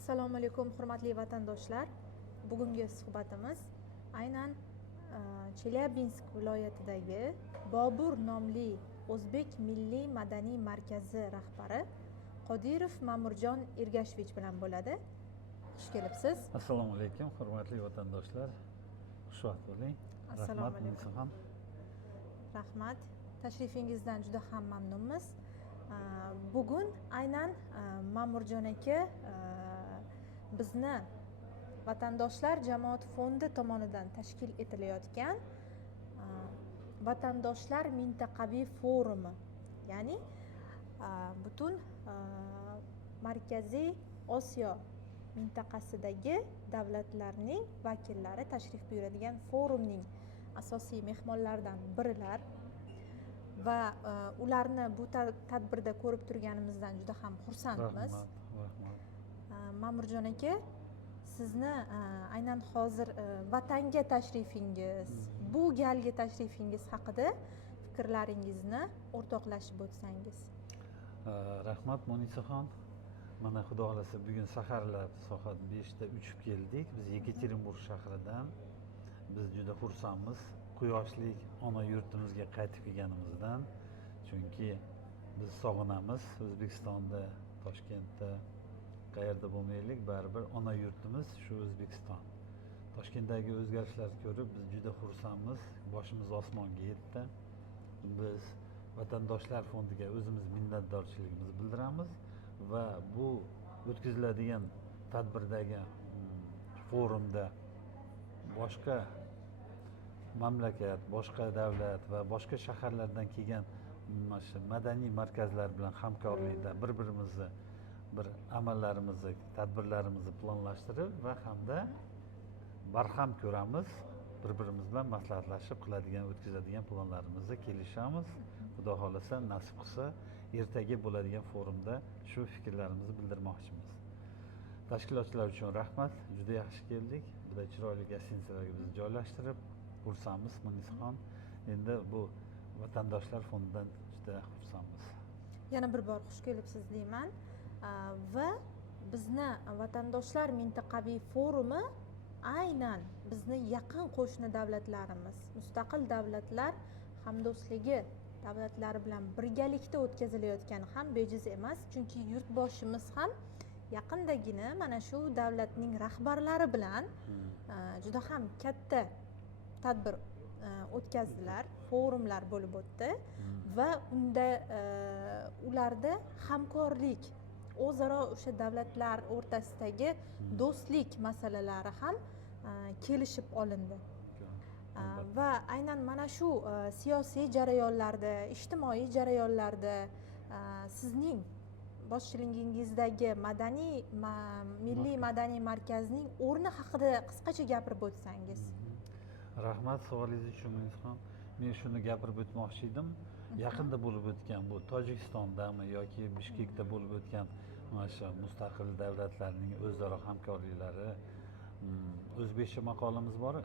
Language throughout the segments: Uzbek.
Assalomu alaykum hurmatli vatandoshlar. Bugungi suhbatimiz aynan Chelyabinsk viloyatidagi Bobur nomli O'zbek milliy madaniy markazi rahbari Qodirov Ma'murjon Ergashevich bilan bo'ladi. Xush kelibsiz. Assalomu alaykum hurmatli vatandoshlar. Xushvaqt bo'ling. Assalomu alaykum. Munisaxon. Rahmat. Tashrifingizdan juda ham mamnunmiz. Bugun aynan Ma'murjon aka bizni Vatandoshlar jamoat fondi tomonidan tashkil etilayotgan Vatandoshlar mintaqaviy forumi, ya'ni butun Markaziy Osiyo mintaqasidagi davlatlarning vakillari tashrif buyuradigan forumning asosiy mehmonlaridan birilar va ularni bu tadbirda ko'rib turganimizdan juda ham xursandmiz. Rahmat. Ma'murjon aka, sizni aynan hozir vatanga tashrifingiz, bu galgi tashrifingiz haqida fikrlaringizni o'rtoqlashib o'tsangiz. Rahmat Munisaxon. Mana xudo xolasa bugun saharlab soat 5 da uchib keldik. Biz Yekaterinburg shahridan. Biz juda xursandmiz. Quyoshlik ona yurtimizga qaytib kelganimizdan. Chunki biz sog'inamiz O'zbekistonda, Toshkentda, qayerda bo'lmaylik, baribir ona yurtimiz shu O'zbekiston. Toshkentdagi o'zgarishlarni ko'rib biz juda xursandmiz. Boshimiz osmonga yetdi. Biz Vatandoshlar fondiga o'zimiz minnatdorchiligimizni bildiramiz va bu o'tkaziladigan tadbirdagi forumda boshqa mamlakat, boshqa davlat va boshqa shaharlardan kelgan madaniy markazlar bilan hamkorlikda bir-birimizni bir amallarimizni, tadbirlarimizni planlashtirib va hamda barham ko'ramiz, bir-birimiz bilan maslahatlashib qiladigan, o'tkazadigan planlarimizni kelishamiz. Xudo xolasa, nasib qilsa, ertaga bo'ladigan forumda shu fikrlarimizni bildirmoqchimiz. Tashkilotchilar uchun rahmat, juda yaxshi keldik. Juda chiroyli gостиницаlarga bizni joylashtirib, xursandmiz Munisaxon. Endi bu Vatandoshlar fondidan juda xursandmiz. Yana bir bor xush kelibsiz deyman. Va bizni Vatandoshlar mintaqaviy forumi aynan bizni yaqin qo'shni davlatlarimiz, mustaqil davlatlar hamdo'stligi davlatlari bilan birgalikda o'tkazilayotgani ham bejiz emas, chunki yurtboshimiz ham yaqindagina mana shu davlatning rahbarlari bilan juda ham katta tadbir o'tkazdilar, forumlar bo'lib o'tdi va unda ularda hamkorlik, o'zaro o'sha davlatlar o'rtasidagi do'stlik masalalari ham kelishib olindi. Va aynan mana shu siyosiy jarayonlarda, ijtimoiy jarayonlarda sizning boshchilingizdagi milliy madaniy markazning o'rni haqida qisqacha gapirib o'tsangiz. Rahmat savolingiz uchun Munisaxon. Men shuni gapirib o'tmoqchi edim. Yaqinda bo'lib o'tgan bu Tojikistondami yoki Bishkekda bo'lib o'tgan mana shu mustaqil davlatlarning o'zaro hamkorliklari, o'zbekcha maqolamiz bor.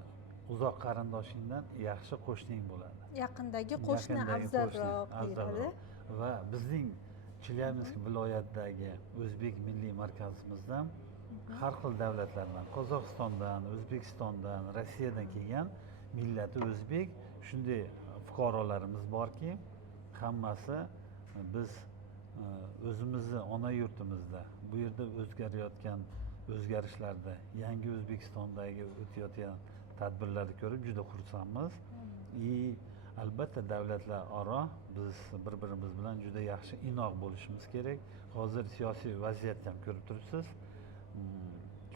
Uzoq qarindoshingdan yaxshi qo'shning bo'ladi. Yaqindagi qo'shni afzalroq deyiladi. Va bizning Chelyabinsk viloyatidagi O'zbek milliy markazimizdan har xil davlatlardan, Qozog'istondan, O'zbekistondan, Rossiyadan kelgan millati o'zbek shunday fuqarolarimiz borki, hammasi biz o'zimizni ona yurtimizda bu yerda o'zgarayotgan o'zgarishlarda, yangi O'zbekistondagi o'tayotgan tadbirlarni ko'rib juda xursandmiz. Albatta davlatlararo biz bir-birimiz bilan juda yaxshi inoq bo'lishimiz kerak. Hozir siyosiy vaziyatni ham ko'rib turibsiz.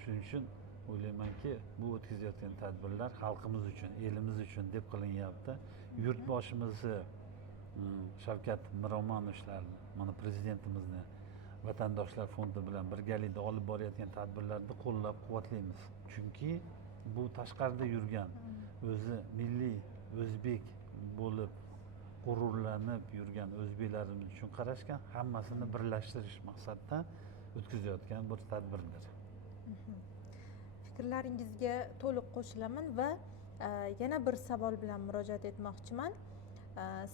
Shuning uchun o'ylaymanki, bu o'tkazayotgan tadbirlar xalqimiz uchun, elimiz uchun deb qilinyapti. Yurtboshimizni Shavkat Miromonovlarni, mana prezidentimizni Vatandoshlar fondi bilan birgalikda olib borayotgan tadbirlarni qo'llab-quvvatlaymiz. Chunki bu tashqarida yurgan, o'zi milliy o'zbek bo'lib g'ururlanib yurgan o'zbeklarimiz uchun qarashgan, hammasini birlashtirish maqsadida o'tkazayotgan bir tadbirdir. Fikrlaringizga to'liq qo'shilaman va yana bir savol bilan murojaat etmoqchiman.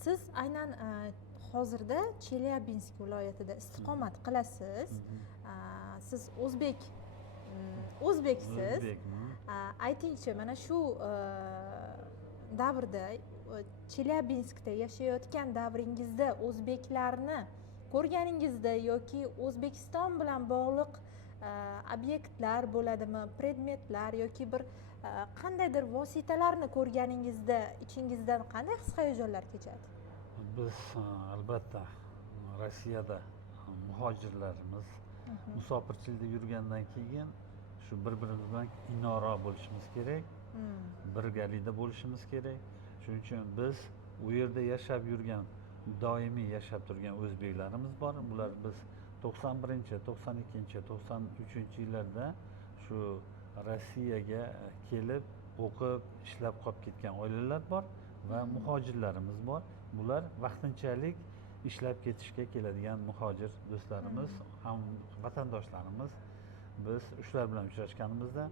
Siz aynan hozirda Chelyabinsk viloyatida istiqomat qilasiz. Siz o'zbek o'zbeksiz. O'zbek. Aytingchi, mana shu davrda Chelyabinskda yashayotgan davringizda o'zbeklarni ko'rganingizda yoki O'zbekiston bilan bog'liq obyektlar bo'ladimi, predmetlar yoki bir qandaydir vositalarni ko'rganingizda ichingizdan qanday his-hayajonlar kechadi? Biz albatta Rossiyada muhojirlarimiz musofirchilikda yurgandan keyin shu bir-birimiz bilan inoqroq bo'lishimiz kerak, birgalikda bo'lishimiz kerak. Shuning uchun biz u yerda yashab yurgan, doimiy yashab turgan o'zbeklarimiz bor. Bular biz 91, 92, 93 yillarda shu Rossiyaga kelib, o'qib, ishlab qolib ketgan oilalar bor va muhojirlarimiz bor. Bular vaqtinchalik ishlab ketishga keladigan muhojir do'stlarimiz, ham vatandoshlarimiz. Biz shular bilan uchrashganimizda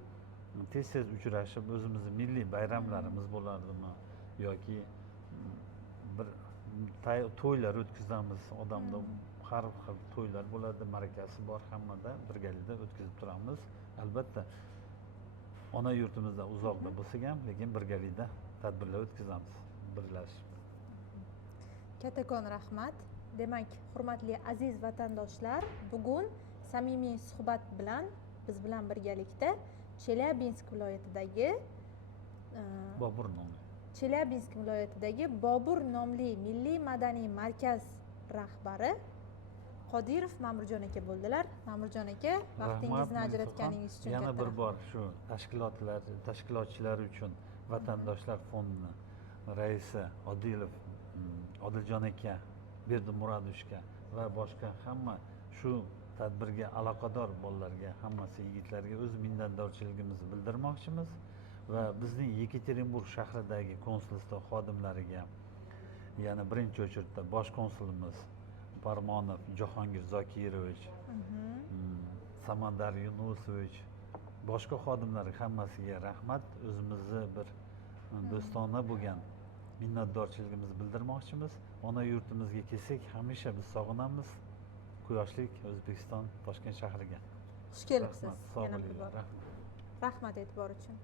tez-tez uchrashib, o'zimizni milliy bayramlarimiz bo'ladimi yoki bir to'ylar o'tkazamiz. Odamda har xil to'ylar bo'ladi, ma'rakasi bor, hammada birgalikda o'tkazib turamiz. Albatta ona yurtimizdan uzoqda bo'lsak ham, lekin birgalikda tadbirlar o'tkazamiz, birlashib. Kattakon rahmat. Demak, hurmatli aziz vatandoshlar, bugun samimiy suhbat bilan biz bilan birgalikda Chelyabinsk viloyatidagi Bobur nomli milliy madaniy markaz rahbari Qodirov Ma'murjon aka bo'ldilar. Ma'murjon aka, vaqtingizni ajratganingiz uchun yana katta bir rahmat. bor shu tashkilotchilar uchun vatandoshlar fondi raisi Odiljon aka, Berdimurodovga va boshqa hamma shu tadbirga aloqador bolalarga, hammasi yigitlarga o'z minnatdorchiligimizni bildirmoqchimiz va bizning Yekaterinburg shahridagi konsulstva xodimlariga, yana birinchi o'chirda bosh konsulimiz Parmonov Jahongir Zokirovich, Samandar Yunusovich, boshqa xodimlar hammasiga rahmat. O'zimizni bir do'stona bo'lgan minnatdorchiligimizni bildirmoqchimiz. Ona yurtimizga kelsak, hamisha biz sog'inamiz. Quyoshlik O'zbekiston Toshkent shahriga. Xush kelibsiz. Rahmat, sog' Yana bir bo'linglar. bor. Rahmat. Rahmat e'tibor uchun.